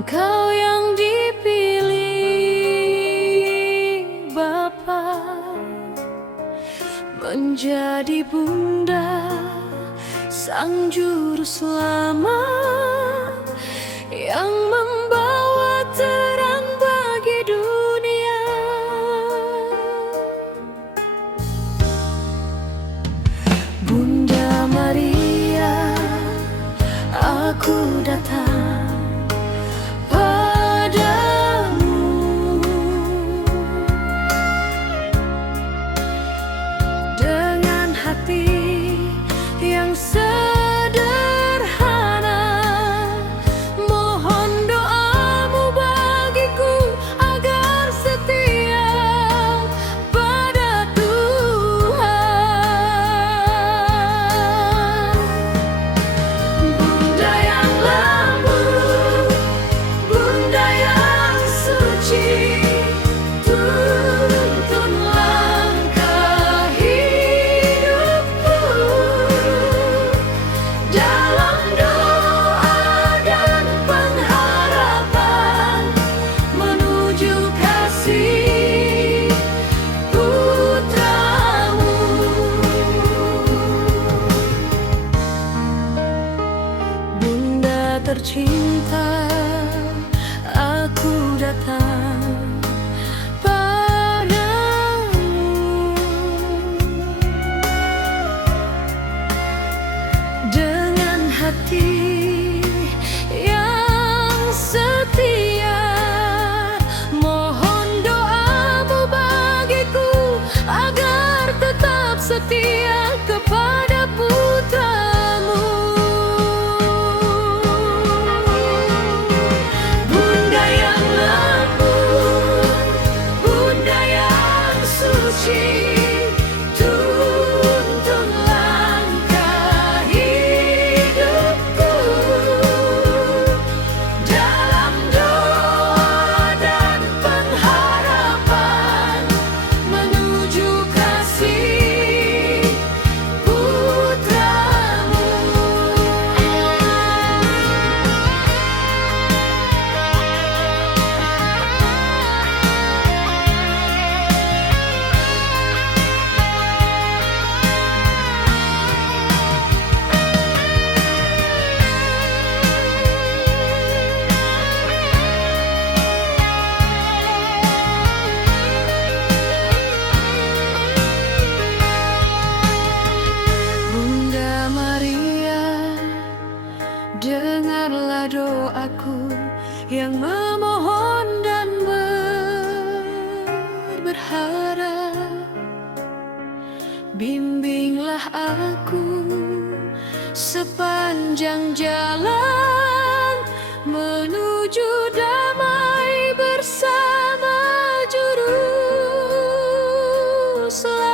Engkau yang dipilih Bapa menjadi Bunda, Sang Juru Selamat yang membawa terang bagi dunia. Bunda Maria, aku datang padamu dengan hati yang sederhana. Mohon doamu bagiku agar setia pada Tuhan. Bunda yang lembut, Bunda yang suci, tuntun langkah hidupku dalam doa dan pengharapan menuju kasih putramu. Bunda tercinta, aku datang padamu dengan hati yang setia. Mohon doamu bagiku agar tetap setia kepada putramu. Bunda yang lembut, Bunda yang suci, tuntun langkah hidupku dalam doa dan pengharapan menuju kasih putramu. Bunda Maria, dengarlah doaku yang memohon dan berharap. Bimbinglah aku sepanjang jalan menuju damai bersama Juru Selamat.